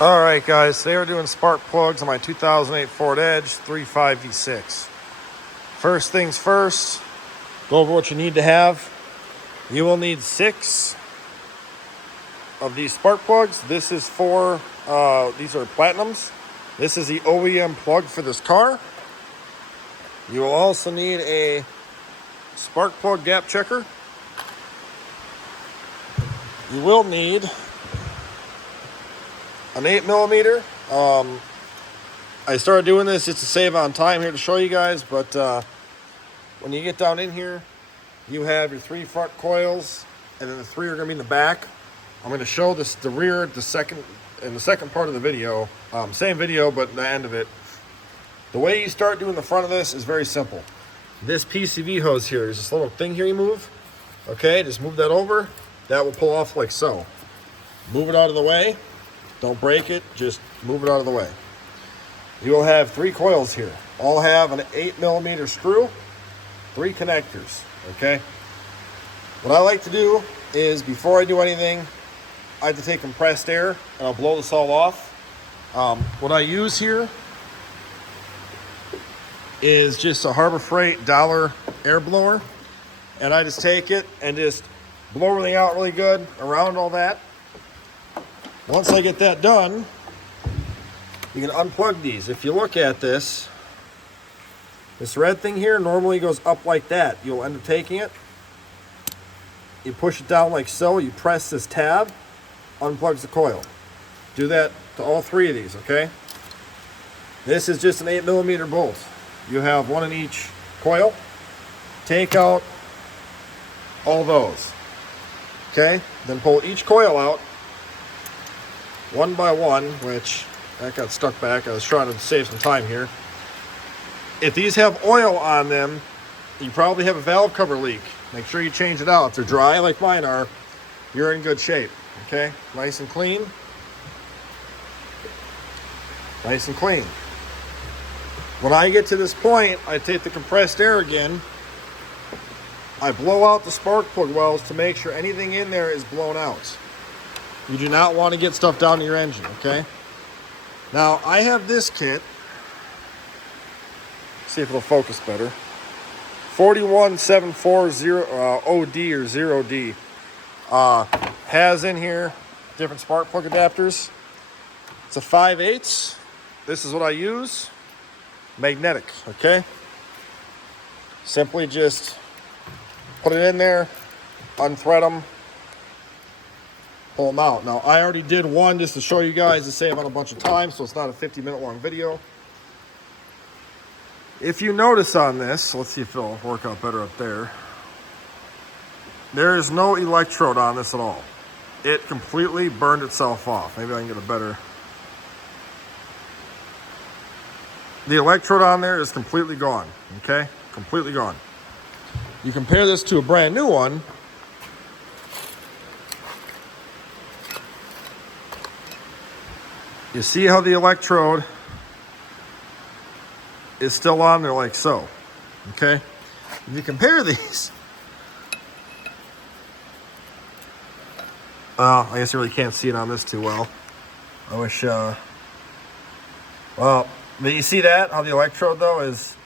All right, guys, today we're doing spark plugs on my 2008 Ford Edge 3.5 V6. First things first, go over what you need to have. You will need 6 of these spark plugs. This is for, these are platinums. This is the OEM plug for this car. You will also need a spark plug gap checker. You will need an 8mm. I started doing this just to save on time here to show you guys, but when you get down in here, you have your 3 front coils, and then the 3 are going to be in the back. I'm going to show this the rear in the second part of the video. Same video, but the end of it. The way you start doing the front of this is very simple. This PCV hose here, there's this little thing here you move. Okay, just move that over. That will pull off like so. Move it out of the way. Don't break it, just move it out of the way. You will have 3 coils here. All have an 8mm screw, 3 connectors, okay? What I like to do is, before I do anything, I have to take compressed air, and I'll blow this all off. What I use here is just a Harbor Freight dollar air blower, and I just take it and just blow everything out really good around all that. Once I get that done, you can unplug these. If you look at this red thing here normally goes up like that. You'll end up taking it, you push it down like so, you press this tab, unplugs the coil. Do that to all 3 of these, okay? This is just an 8mm bolt. You have 1 in each coil. Take out all those, okay? Then pull each coil out one by one, which that got stuck back. I was trying to save some time here. If these have oil on them, you probably have a valve cover leak. Make sure you change it out. If they're dry like mine are, you're in good shape. Okay, nice and clean. Nice and clean. When I get to this point, I take the compressed air again. I blow out the spark plug wells to make sure anything in there is blown out. You do not want to get stuff down to your engine, okay? Now, I have this kit. See if it'll focus better. 41740 OD or 0D. Has in here different spark plug adapters. It's a 5/8. This is what I use. Magnetic, okay? Simply just put it in there, unthread them, pull them out. Now, I already did one just to show you guys to save on a bunch of time, so it's not a 50-minute long video. If you notice on this, let's see if it'll work out better up there. There is no electrode on this at all. It completely burned itself off. Maybe I can get a better. The electrode on there is completely gone, okay? Completely gone. You compare this to a brand new one. You see how the electrode is still on there like so, okay? If you compare these, I guess you really can't see it on this too well. I wish, well, but you see that, how the electrode though is,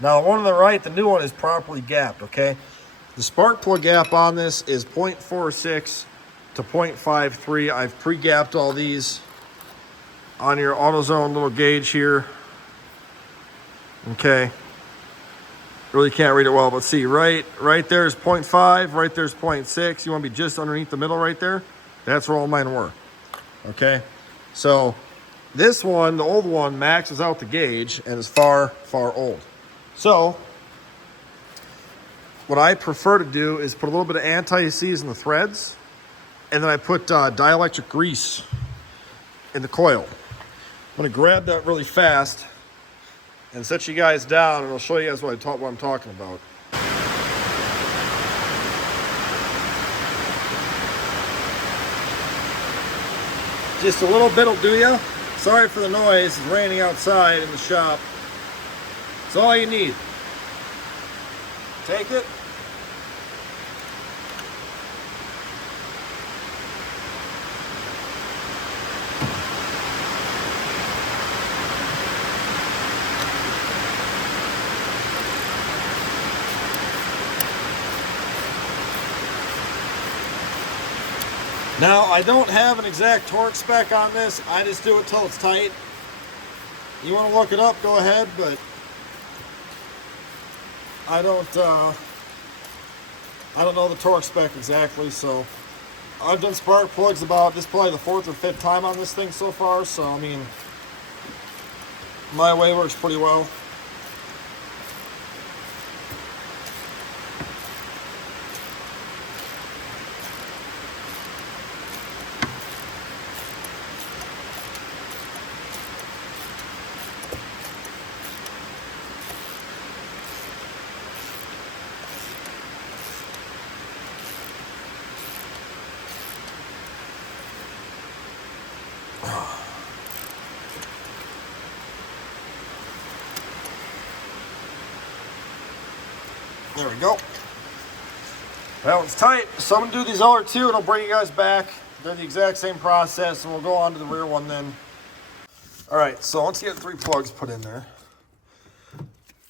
now the one on the right, the new one is properly gapped, okay? The spark plug gap on this is 0.46 to 0.53. I've pre-gapped all these on your AutoZone little gauge here. Okay. Really can't read it well, but see, right there is 0.5, right there's 0.6. You want to be just underneath the middle right there. That's where all mine were. Okay. So this one, the old one, maxes out the gauge and is far, far old. So what I prefer to do is put a little bit of anti-seize in the threads, and then I put dielectric grease in the coil. I'm going to grab that really fast and set you guys down, and I'll show you guys what I'm talking about. Just a little bit will do ya. Sorry for the noise. It's raining outside in the shop. It's all you need. Take it. Now, I don't have an exact torque spec on this. I just do it till it's tight. You want to look it up, go ahead, but I don't know the torque spec exactly, so I've done spark plugs about, this is probably the 4th or 5th time on this thing so far, so I mean, my way works pretty well. There we go. That one's tight. So I'm going to do these other two and I'll bring you guys back. They're the exact same process and we'll go on to the rear one then. Alright, so once you get 3 plugs put in there,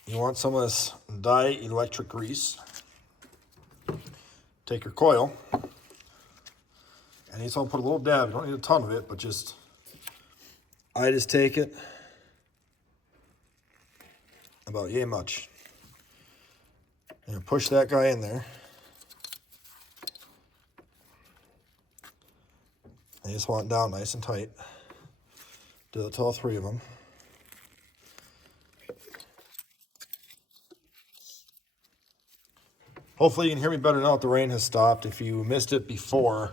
you want some of this dielectric grease. Take your coil and you just want to put a little dab. You don't need a ton of it, but I just take it about yay much. And push that guy in there. And you just want it down nice and tight. Do it to all 3 of them. Hopefully you can hear me better now that the rain has stopped. If you missed it before,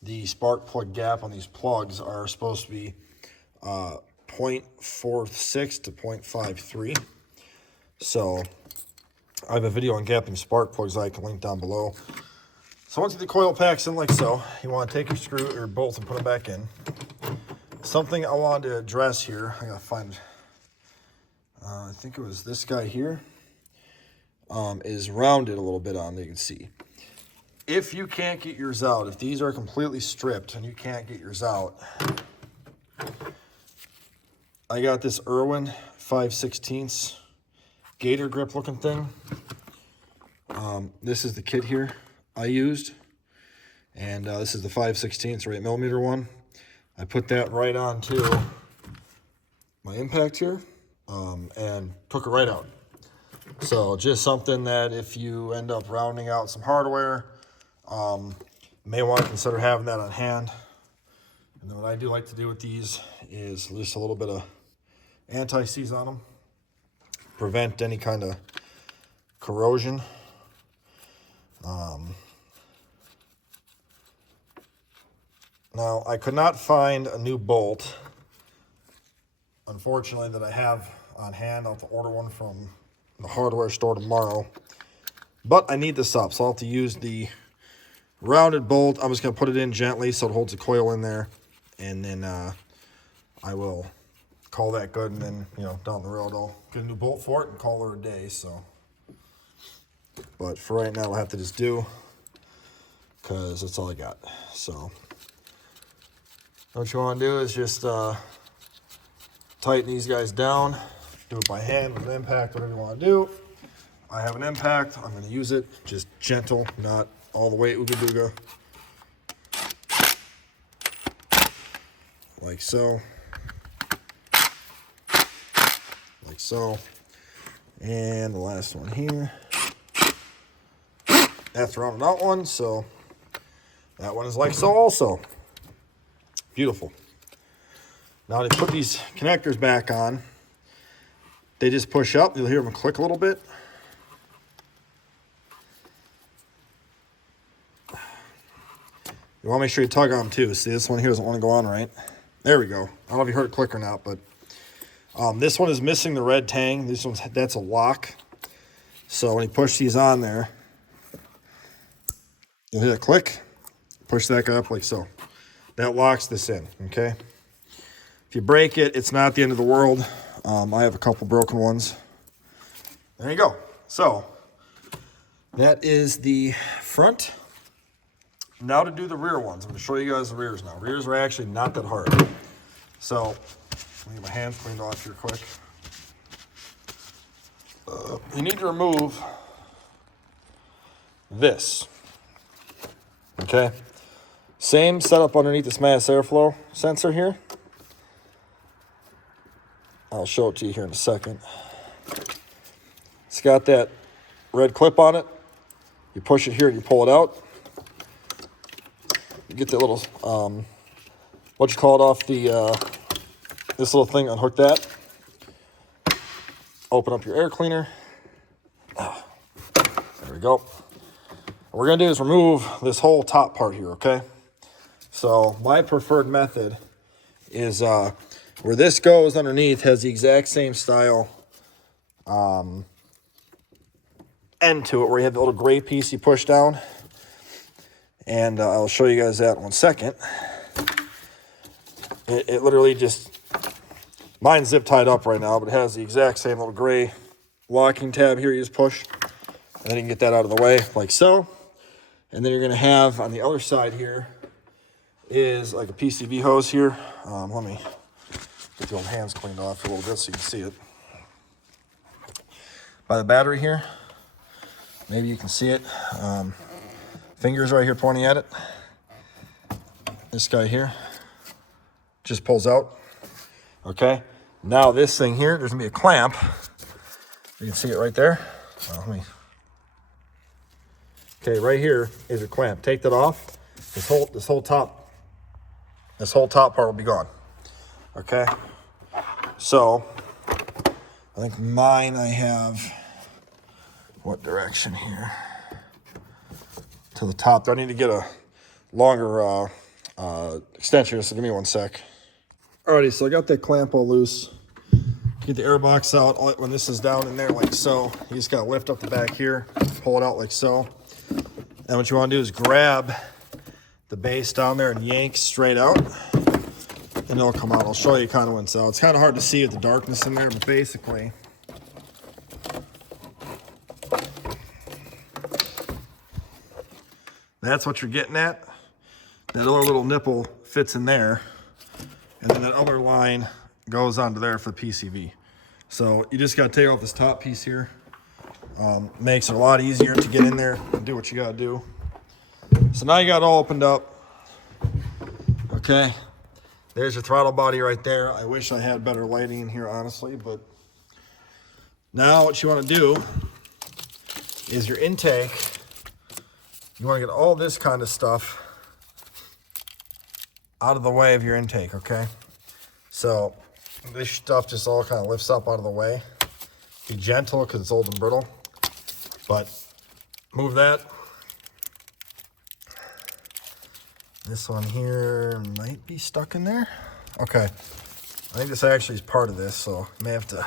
the spark plug gap on these plugs are supposed to be 0.46 to 0.53. So I have a video on gapping spark plugs I can link down below. So once the coil packs in like so, you want to take your screw or bolts and put them back in. Something I wanted to address here, I gotta find, I think it was this guy here, is rounded a little bit on, you can see. If you can't get yours out, if these are completely stripped and you can't get yours out, I got this Irwin 5/16 gator grip looking thing. This is the kit here I used, and this is the 5/16 or 8mm one. I put that right onto my impact here and took it right out. So just something that if you end up rounding out some hardware, may want to consider having that on hand. And then what I do like to do with these is just a little bit of anti-seize on them, prevent any kind of corrosion. Now, I could not find a new bolt, unfortunately, that I have on hand. I'll have to order one from the hardware store tomorrow. But I need this up, so I'll have to use the rounded bolt. I'm just going to put it in gently so it holds the coil in there. And then I will call that good, and then, you know, down the road I'll get a new bolt for it and call it a day. So, but for right now, I'll have to just do, because that's all I got. So what you want to do is just tighten these guys down. Do it by hand with an impact, whatever you want to do. I have an impact. I'm going to use it just gentle, not all the way ooga booga. Like so. Like so. And the last one here. That's the rounded out one, so that one is like so also. Beautiful. Now to put these connectors back on, they just push up. You'll hear them click a little bit. You want to make sure you tug on them too. See, this one here doesn't want to go on right. There we go. I don't know if you heard it click or not, but this one is missing the red tang. This one's, that's a lock. So when you push these on there, you'll hear it click. Push that guy up like so. That locks this in, okay? If you break it, it's not the end of the world. I have a couple broken ones. There you go. So that is the front. Now to do the rear ones. I'm going to show you guys the rears now. Rears are actually not that hard. So let me get my hands cleaned off here quick. You need to remove this. Okay? Same setup underneath this mass airflow sensor here. I'll show it to you here in a second. It's got that red clip on it. You push it here and you pull it out. You get that little, what you call it off the, this little thing, unhook that. Open up your air cleaner. Oh, there we go. What we're gonna do is remove this whole top part here, okay? So my preferred method is where this goes underneath has the exact same style end to it, where you have the little gray piece you push down. And I'll show you guys that in 1 second. It literally just, mine's zip tied up right now, but it has the exact same little gray locking tab here you just push. And then you can get that out of the way like so. And then you're gonna have on the other side here is like a PCV hose here. Let me get the old hands cleaned off a little bit so you can see it. By the battery here, maybe you can see it. Fingers right here pointing at it. This guy here just pulls out. Okay, now this thing here, there's gonna be a clamp. You can see it right there. Okay, right here is your clamp. Take that off. This whole top part will be gone. Okay, so I think mine, I have what direction here to the top. I need to get a longer extension, so give me 1 sec. Alrighty, so I got that clamp all loose. Get the air box out. When this is down in there like so, you just gotta lift up the back here, pull it out like so. And what you want to do is grab the base down there and yank straight out, and it'll come out. I'll show you kind of when it's out. It's kind of hard to see with the darkness in there, but basically, that's what you're getting at. That other little nipple fits in there, and then that other line goes onto there for the PCV. So you just got to take off this top piece here. Makes it a lot easier to get in there and do what you got to do. So now you got it all opened up. Okay, there's your throttle body right there. I wish I had better lighting in here, honestly, but now what you want to do is your intake. You want to get all this kind of stuff out of the way of your intake, okay? So this stuff just all kind of lifts up out of the way. Be gentle because it's old and brittle, but move that. This one here might be stuck in there. Okay, I think this actually is part of this, so I may have to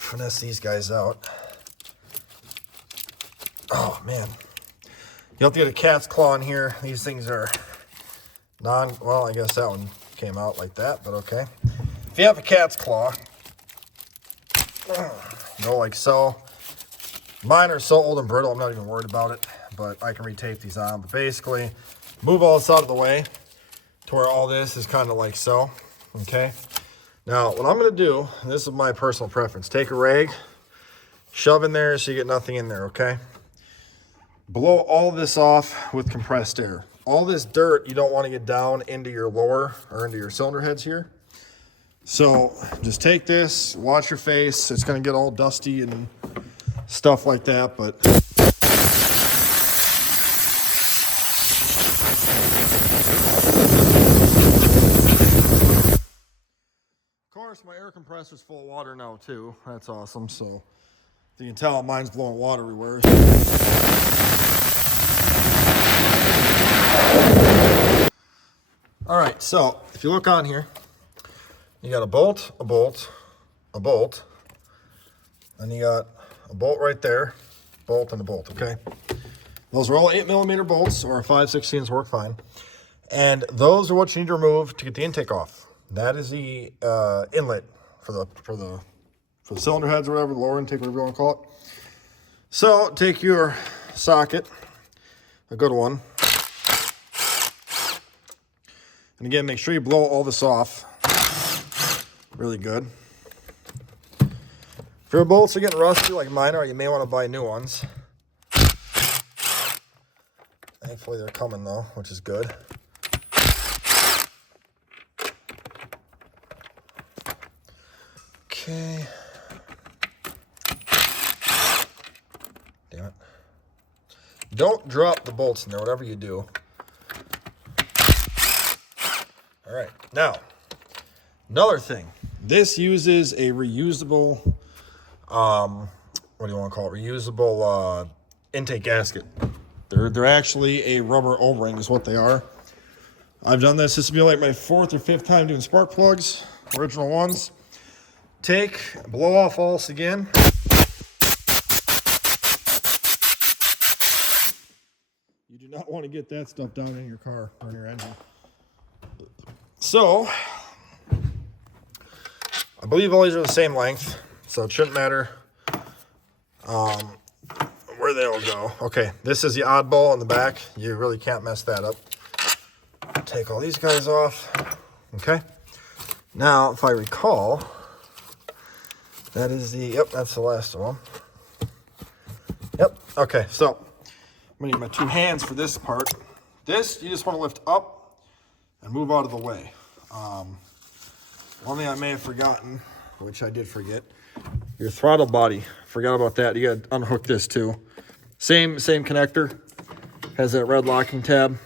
finesse these guys out. Oh man, you have to get a cat's claw in here. These things are well, I guess that one came out like that, but okay. If you have a cat's claw, go like so. Mine are so old and brittle, I'm not even worried about it, but I can retape these on. But basically, move all this out of the way to where all this is kind of like so, okay? Now, what I'm gonna do, and this is my personal preference, take a rag, shove in there so you get nothing in there, okay? Blow all this off with compressed air. All this dirt, you don't want to get down into your lower or into your cylinder heads here. So just take this, wash your face. It's going to get all dusty and stuff like that, but of course my air compressor's full of water now too. That's awesome. So you can tell mine's blowing water everywhere. All right, so if you look on here, you got a bolt, a bolt, a bolt, and you got a bolt right there, bolt and a bolt, okay? Those are all 8mm bolts, or 5/16 work fine. And those are what you need to remove to get the intake off. That is the inlet for the cylinder heads or whatever, the lower intake, whatever you want to call it. So take your socket, a good one. And again, make sure you blow all this off really good. If your bolts are getting rusty like mine are, you may want to buy new ones. Thankfully, Hopefully they're coming though, which is good. Okay. Damn it. Don't drop the bolts in there, whatever you do. All right, now, another thing. This uses a reusable, what do you want to call it? Reusable intake gasket. They're actually a rubber O-ring is what they are. I've done this. This will be like my 4th or 5th time doing spark plugs, original ones. Blow off all this again. You do not want to get that stuff down in your car or in your engine. So, I believe all these are the same length, so it shouldn't matter where they all go. Okay, this is the oddball in the back. You really can't mess that up. Take all these guys off. Okay. Now, if I recall, that is that's the last one. Yep, okay, so I'm gonna need my 2 hands for this part. This, you just wanna lift up and move out of the way. One thing I may have forgotten, which I did forget, your throttle body. Forgot about that. You gotta unhook this too. Same connector. Has that red locking tab.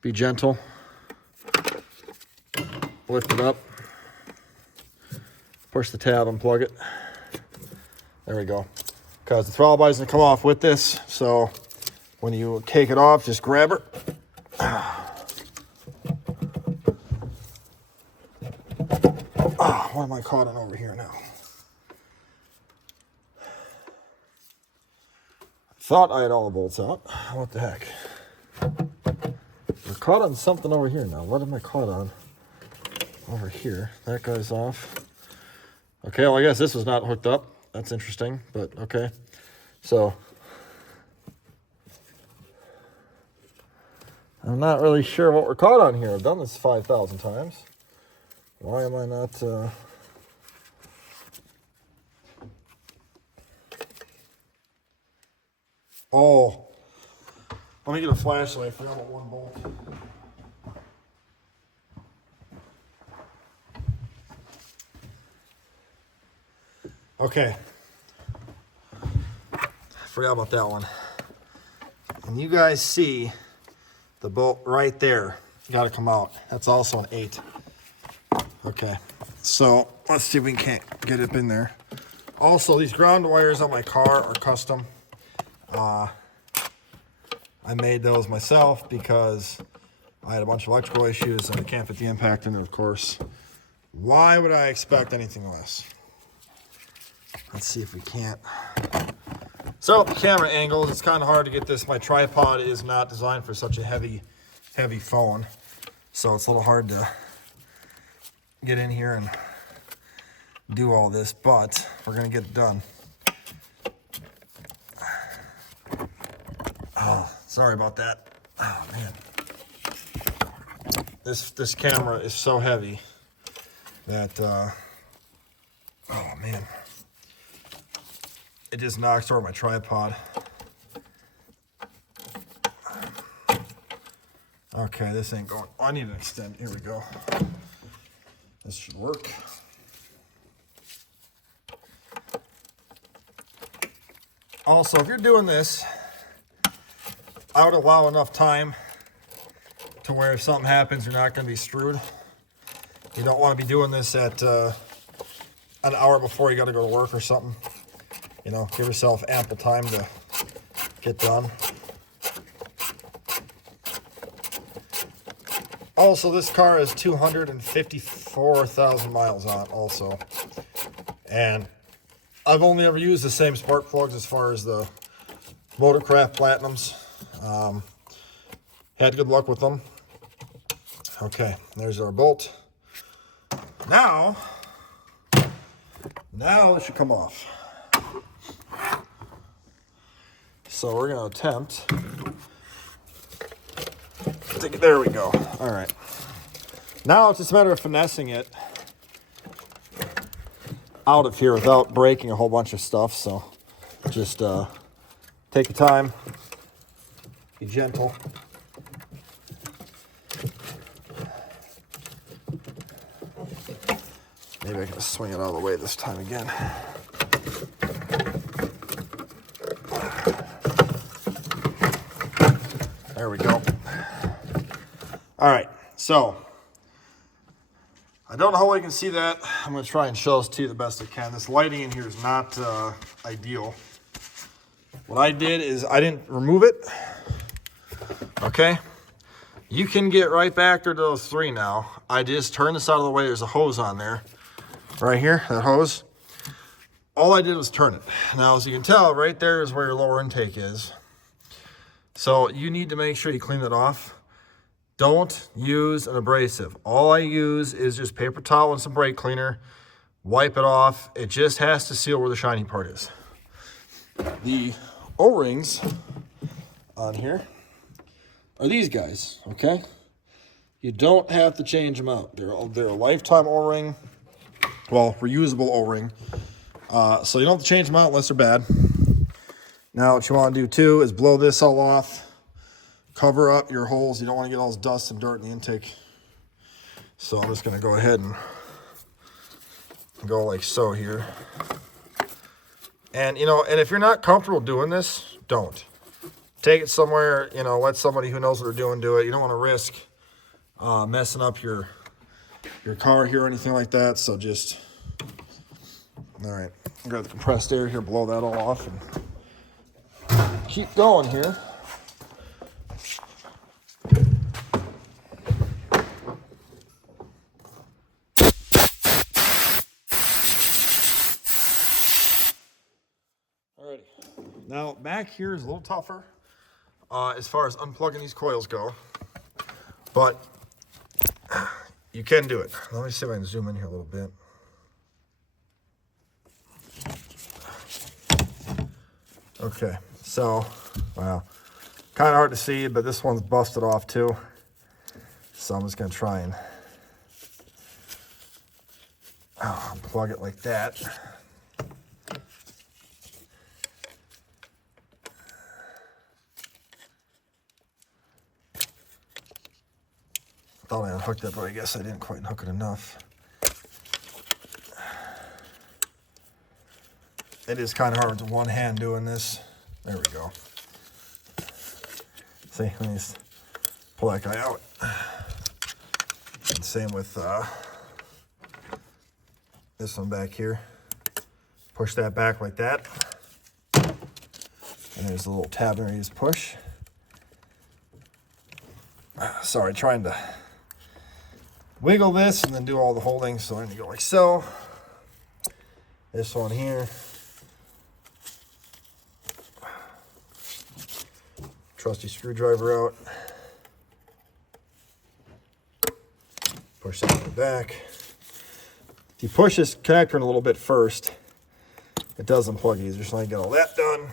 Be gentle. Lift it up. Push the tab, unplug it. There we go. Because the throttle body's gonna come off with this, so when you take it off, just grab her. What am I caught on over here now? Thought I had all the bolts out. What the heck? We're caught on something over here now. What am I caught on? Over here. That guy's off. Okay, well, I guess this was not hooked up. That's interesting, but okay. So, I'm not really sure what we're caught on here. I've done this 5,000 times. Why am I not... Oh, let me get a flashlight. I forgot about one bolt. Okay. Forgot about that one. And you guys see the bolt right there. Got to come out. That's also an 8. Okay. So let's see if we can't get it in there. Also, these ground wires on my car are custom. I made those myself because I had a bunch of electrical issues and I can't fit the impact in it, of course. Why would I expect anything less? Let's see if we can't. So, camera angles, it's kind of hard to get this. My tripod is not designed for such a heavy phone. So it's a little hard to get in here and do all this, but we're gonna get it done. Oh, sorry about that. Oh man. This camera is so heavy that oh man. It just knocks over my tripod. Okay, this ain't going. I need an extend. Here we go. This should work. Also, if you're doing this, I would allow enough time to where if something happens, you're not going to be screwed. You don't want to be doing this at an hour before you got to go to work or something. You know, give yourself ample time to get done. Also, this car has 254,000 miles on it also. And I've only ever used the same spark plugs as far as the Motorcraft Platinums. Had good luck with them. Okay, there's our bolt. Now it should come off. So we're going to attempt. There we go. All right. Now it's just a matter of finessing it out of here without breaking a whole bunch of stuff. So just take your time. Be gentle. Maybe I can swing it out of the way this time again. There we go. All right, so I don't know how well you can see that. I'm gonna try and show this to you the best I can. This lighting in here is not ideal. What I did is I didn't remove it, okay? You can get right back there to those 3 now. I just turned this out of the way. There's a hose on there, right here, that hose. All I did was turn it. Now, as you can tell, right there is where your lower intake is. So you need to make sure you clean that off. Don't use an abrasive. All I use is just paper towel and some brake cleaner. Wipe it off. It just has to seal where the shiny part is. The O-rings on here are these guys, okay? You don't have to change them out. They're a lifetime O-ring, well, reusable O-ring. So you don't have to change them out unless they're bad. Now what you want to do too is blow this all off. Cover up your holes. You don't want to get all this dust and dirt in the intake. So I'm just going to go ahead and go like so here. And, you know, and if you're not comfortable doing this, don't. Take it somewhere, you know, let somebody who knows what they're doing do it. You don't want to risk messing up your car here or anything like that. So just, all right, I got the compressed air here, blow that all off and keep going here. Alrighty, now back here is a little tougher as far as unplugging these coils go, but you can do it. Let me see if I can zoom in here a little bit. Okay, so, wow, kind of hard to see, but this one's busted off too. So I'm just gonna try and unplug it like that. Thought I unhooked it, but I guess I didn't quite hook it enough. It is kind of hard with one hand doing this. There we go. See, let me just pull that guy out. And same with this one back here. Push that back like that. And there's a little tab there you just push. Sorry, trying to wiggle this and then do all the holding. So I'm gonna go like so. This one here. Trusty screwdriver out. Push that one back. If you push this connector in a little bit first, it does unplug easier. So I get all that done.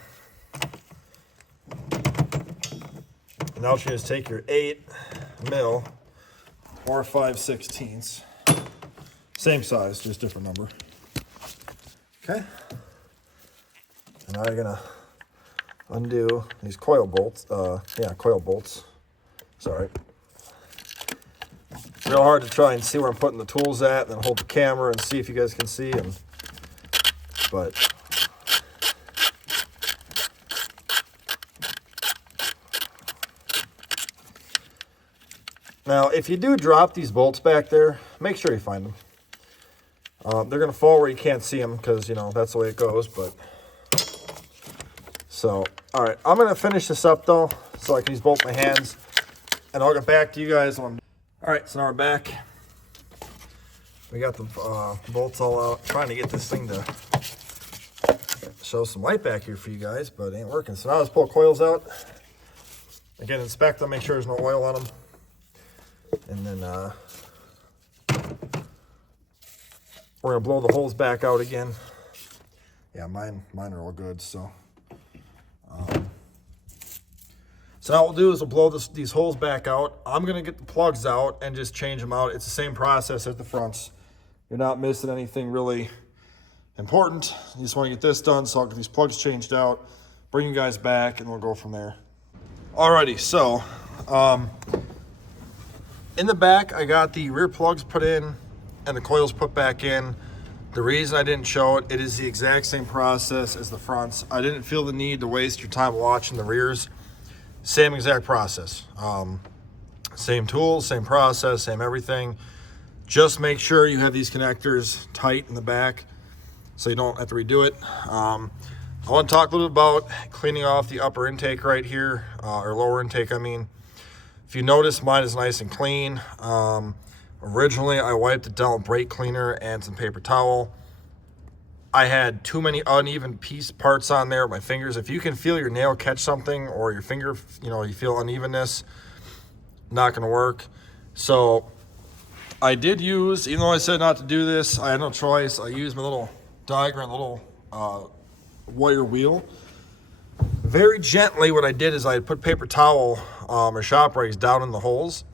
Now what you do is take your 8 mil or 5/16. Same size, just different number. Okay. And now you're gonna undo these coil bolts. Coil bolts. Sorry. Real hard to try and see where I'm putting the tools at, then hold the camera and see if you guys can see them. But now, if you do drop these bolts back there, make sure you find them. They're going to fall where you can't see them because, you know, that's the way it goes. But so, all right, I'm going to finish this up, though, so I can use both my hands. And I'll get back to you guys when I'm done. All right, so now we're back. We got the bolts all out. Trying to get this thing to show some light back here for you guys, but it ain't working. So now let's pull coils out. Again, inspect them, make sure there's no oil on them. And then we're gonna blow the holes back out again. Yeah, mine are all good. So now what we'll do is we'll blow these holes back out. I'm gonna get the plugs out and just change them out. It's the same process as the fronts. You're not missing anything really important. You just want to get this done, so I'll get these plugs changed out, bring you guys back, and we'll go from there. Alrighty, so in the back, I got the rear plugs put in and the coils put back in. The reason I didn't show it, it is the exact same process as the fronts. I didn't feel the need to waste your time watching the rears. Same exact process. Same tools, same process, same everything. Just make sure you have these connectors tight in the back so you don't have to redo it. I want to talk a little bit about cleaning off the upper intake right here, or lower intake, I mean. If you notice, mine is nice and clean. Originally, I wiped it down with brake cleaner and some paper towel. I had too many uneven parts on there with my fingers. If you can feel your nail catch something or your finger, you feel unevenness, not gonna work. So I did use, even though I said not to do this, I had no choice. I used my little diagram, little wire wheel. Very gently, what I did is I put paper towel or shop rags down in the holes,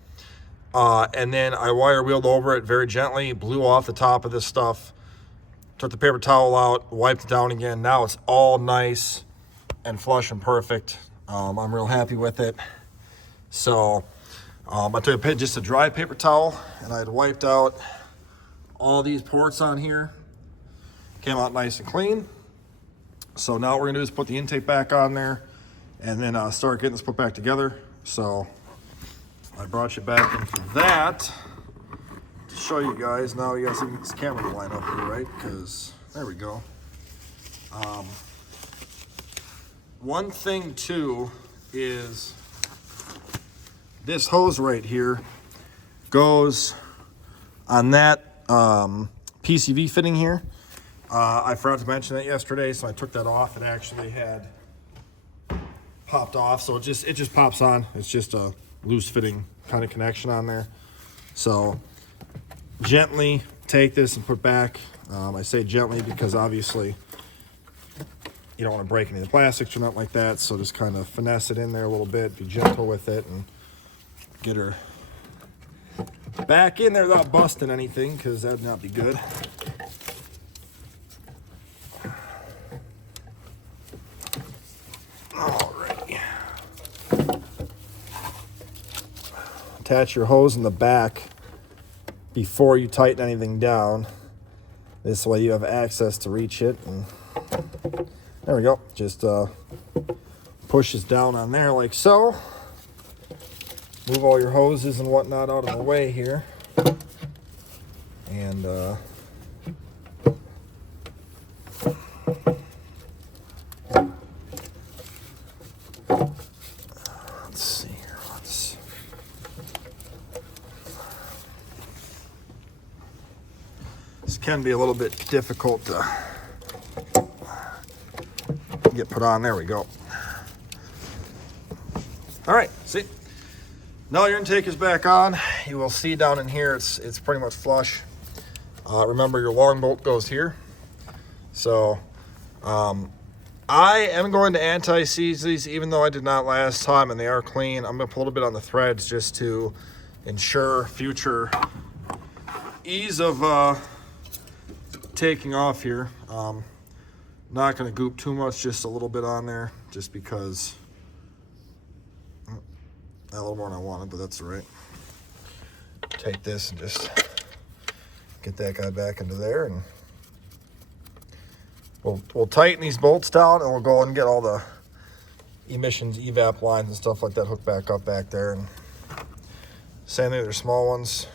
and then I wire wheeled over it very gently, blew off the top of this stuff, took the paper towel out, wiped it down again. Now it's all nice and flush and perfect. I'm real happy with it. So I took just a dry paper towel and I had wiped out all these ports on here. Came out nice and clean. So now what we're gonna do is put the intake back on there and then start getting this put back together. So I brought you back in for that to show you guys. Now you guys see this camera to line up here, right? Because there we go. One thing too is this hose right here goes on that PCV fitting here. I forgot to mention that yesterday, so I took that off. It actually had popped off, so it just pops on. It's just a loose fitting kind of connection on there. So gently take this and put back. I say gently because obviously you don't want to break any of the plastics or nothing like that, so just kind of finesse it in there a little bit, be gentle with it, and get her back in there without busting anything, because that'd not be good. Alrighty. Attach your hose in the back before you tighten anything down. This way you have access to reach it, and there we go. Just pushes down on there like so. Move all your hoses and whatnot out of the way here. And let's see here. This can be a little bit difficult to get put on. There we go. All right, see? Now your intake is back on. You will see down in here, it's pretty much flush. Remember, your long bolt goes here. So I am going to anti-seize these, even though I did not last time, and they are clean. I'm gonna put a little bit on the threads just to ensure future ease of taking off here. Not gonna goop too much, just a little bit on there, just because a little more than I wanted, but that's all right. Take this and just get that guy back into there, and we'll tighten these bolts down, and we'll go and get all the emissions, evap lines and stuff like that hooked back up back there. And same thing, they're small ones.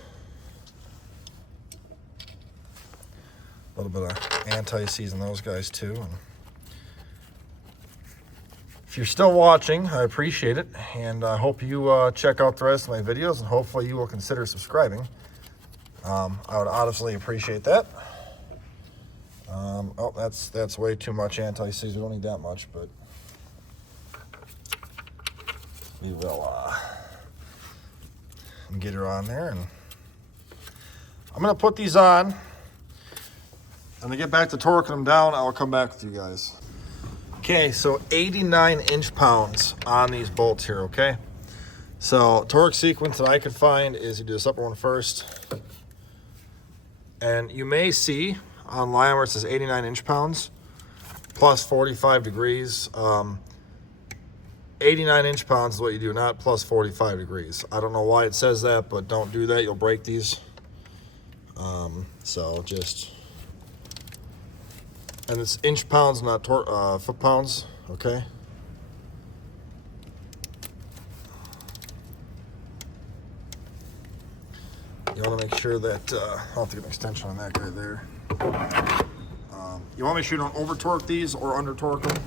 A little bit of anti-seize in those guys too. And if you're still watching, I appreciate it, and I hope you check out the rest of my videos, and hopefully you will consider subscribing. I would honestly appreciate that. Oh, that's way too much anti-seize. We don't need that much, but we will get her on there. And I'm gonna put these on. When I get back to torquing them down, I'll come back with you guys. Okay, so 89 inch-pounds on these bolts here, okay? So torque sequence that I could find is you do this upper one first. And you may see online where it says 89 inch-pounds plus 45 degrees. 89 inch-pounds is what you do, not plus 45 degrees. I don't know why it says that, but don't do that. You'll break these. So just, and it's inch-pounds, not foot-pounds, okay? You want to make sure that, I'll have to get an extension on that guy there. You want to make sure you don't over-torque these or under-torque them.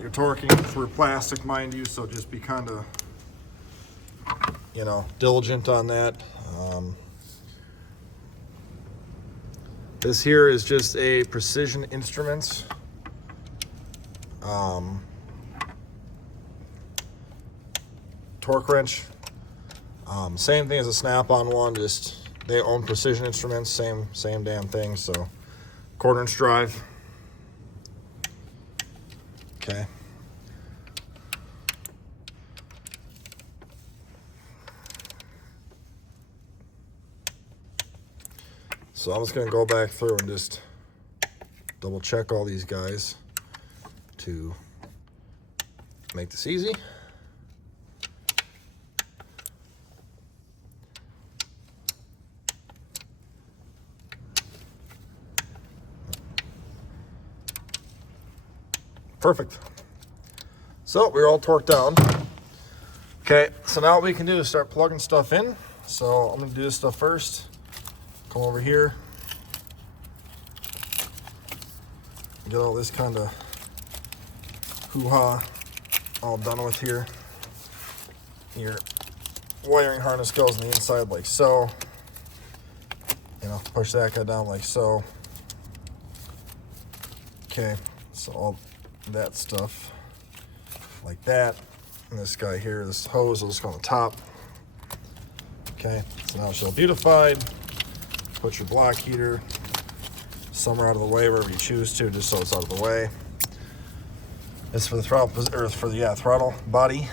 You're torquing through plastic, mind you, so just be kind of, you know, diligent on that. This here is just a Precision Instruments torque wrench. Same thing as a Snap-on one, just they own Precision Instruments, same damn thing. So 1/4 inch drive. Okay. So I'm just gonna go back through and just double check all these guys to make this easy. Perfect. So we're all torqued down. Okay, so now what we can do is start plugging stuff in. So I'm gonna do this stuff first. Come over here. Get all this kind of hoo-ha all done with here. Your wiring harness goes on the inside like so. You know, push that guy down like so. Okay, so all that stuff like that. And this guy here, this hose will just go on the top. Okay, so now it's all beautified. Put your block heater somewhere out of the way, wherever you choose to, just so it's out of the way. This is for the throttle, or for the throttle body.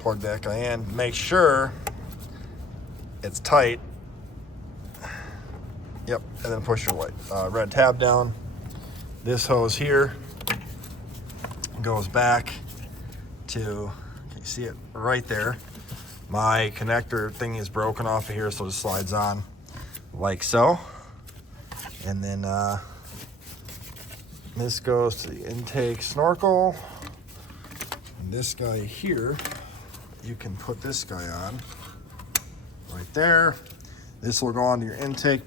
Plug that guy in. Make sure it's tight. Yep, and then push your red tab down. This hose here goes back to, can you see it right there? My connector thing is broken off of here, so it just slides on like so. And then this goes to the intake snorkel. And this guy here, you can put this guy on right there. This will go onto your intake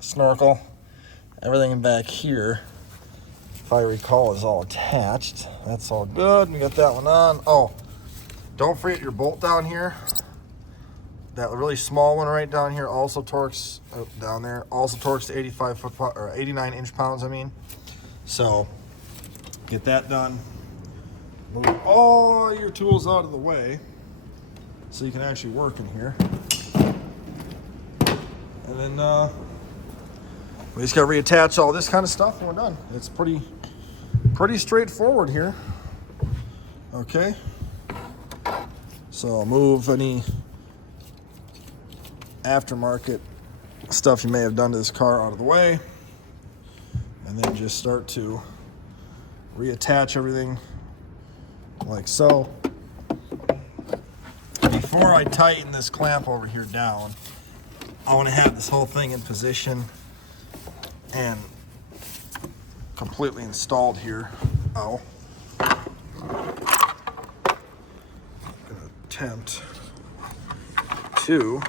snorkel. Everything back here, if I recall, is all attached. That's all good. We got that one on. Oh, don't forget your bolt down here. That really small one right down here also torques down there. Also torques to 85 foot or 89 inch pounds. I mean, so get that done. Move all your tools out of the way so you can actually work in here. And then we just got to reattach all this kind of stuff, and we're done. It's pretty straightforward here. Okay. So I'll move any aftermarket stuff you may have done to this car out of the way, and then just start to reattach everything like so. Before I tighten this clamp over here down, I want to have this whole thing in position and completely installed here. Ow. Attempt to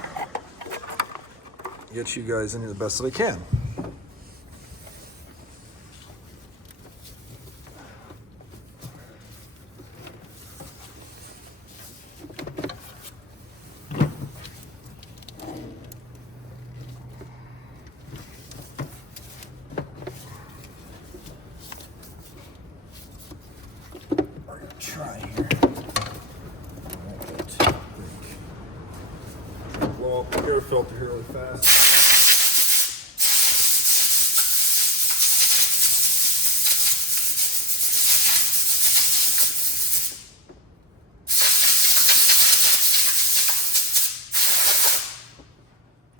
get you guys in here the best that I can. We're gonna try here. Blow up the air filter here really fast.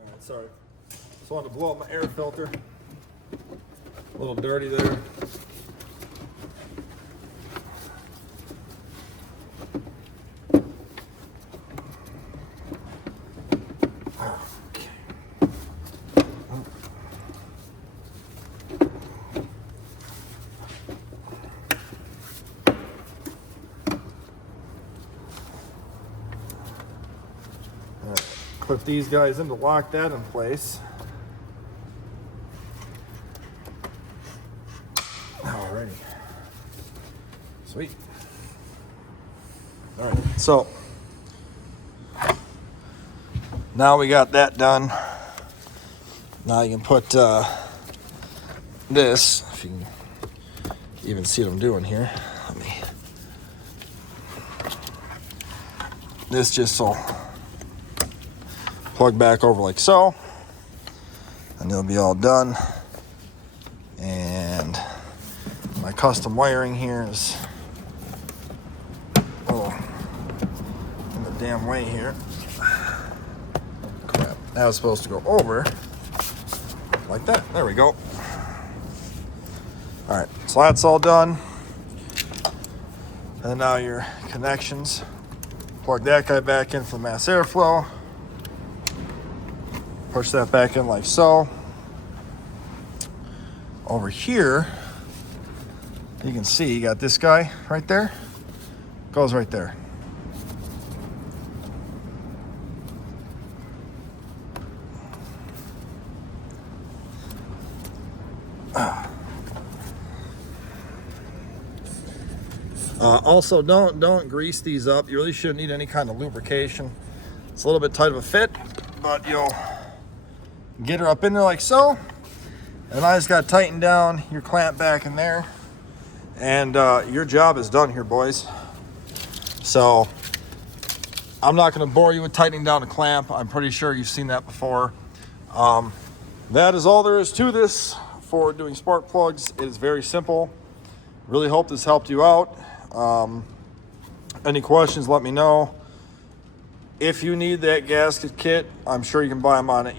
All right, sorry. Just wanted to blow up my air filter. A little dirty there. Clip these guys in to lock that in place. Alrighty. Sweet. Alright, so now we got that done. Now you can put this, if you can even see what I'm doing here. Let me. This just so plug back over like so, and it'll be all done. And my custom wiring here is a little in the damn way here. Crap, that was supposed to go over like that. There we go. All right, so that's all done. And now your connections. Plug that guy back in for the mass airflow. Push that back in like so. Over here, you can see you got this guy right there. Goes right there. Also, don't grease these up. You really shouldn't need any kind of lubrication. It's a little bit tight of a fit, but you'll get her up in there like so. And I just got to tighten down your clamp back in there. And your job is done here, boys. So I'm not going to bore you with tightening down a clamp. I'm pretty sure you've seen that before. That is all there is to this for doing spark plugs. It is very simple. Really hope this helped you out. Any questions, let me know. If you need that gasket kit, I'm sure you can buy them on,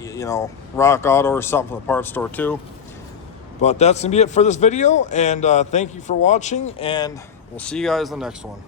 Rock Auto or something from the parts store too. But that's going to be it for this video, and thank you for watching, and we'll see you guys in the next one.